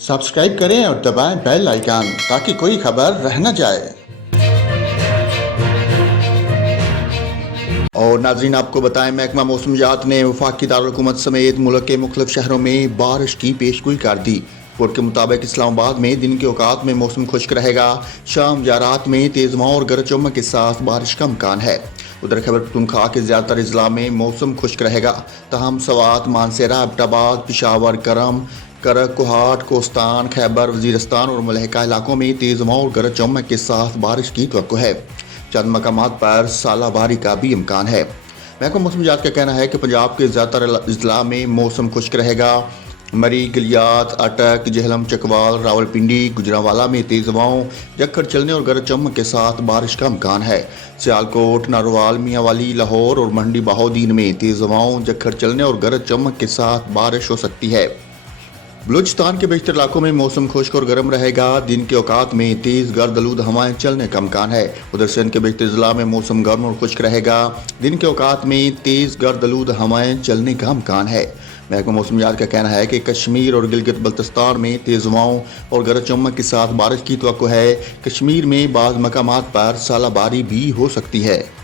Subscribe करें और दबाएं बेल आइकन ताकि कोई खबर रह न जाए। और नाज़रीन, आपको बताएं, महकमा मौसमियात ने वफाकी दारुल-हुकूमत समेत मुल्क के मुख्तलिफ शहरों में बारिश की पेशगोई कर दी। रिपोर्ट के मुताबिक इस्लामाबाद में दिन के औकात में मौसम खुश्क रहेगा। शाम या रात में तेज़ हवाओं और गरज चमक के साथ बारिश का इम्कान है। उधर खैबर पख्तूनख्वा के ज़्यादातर अजला में मौसम खुश्क रहेगा। तहम सवात, मानसेरा, एबटाबाद, पिशावर, करम, करक, कोहाट, कोस्तान, खैबर, वजीरस्तान और मलहका इलाकों में तेज़ हवाओं और गरज चमक के साथ बारिश की तवक्को है। चंद मकामात पर सालाबारी का भी इम्कान है। महकमा मौसमियात का कहना है कि पंजाब के ज़्यादातर अजला में मौसम खुश्क रहेगा। मरी, गलियात, अटक, जेहलम, चकवाल, रावलपिंडी, गुजरांवाला में तेज़ हवाओं, झक्खड़ चलने और गरज चमक के साथ बारिश का इम्कान है। सियालकोट, नारोवाल, मियांवाली, लाहौर और मंडी बहाउद्दीन में तेज़ हवाओं, झक्खड़ चलने और गरज चमक के साथ बारिश हो सकती है। बलूचिस्तान के बेशतर इलाकों में मौसम खुश्क और गर्म रहेगा। दिन के औकात में तेज़ गर्द-आलूद हवाएं चलने का इम्कान है। उधर सिंध के बेशतर जिला में मौसम गर्म और खुश्क रहेगा। दिन के औकात में तेज़ गर्द-आलूद हवाएं चलने का इम्कान है। महकमा मौसमियात का कहना है कि कश्मीर और गिलगित बल्तिस्तान में तेज़ हवाओं और गरज चमक के साथ बारिश की तवक्को है। कश्मीर में बाज़ मकामात पर सालाबारी भी हो सकती है।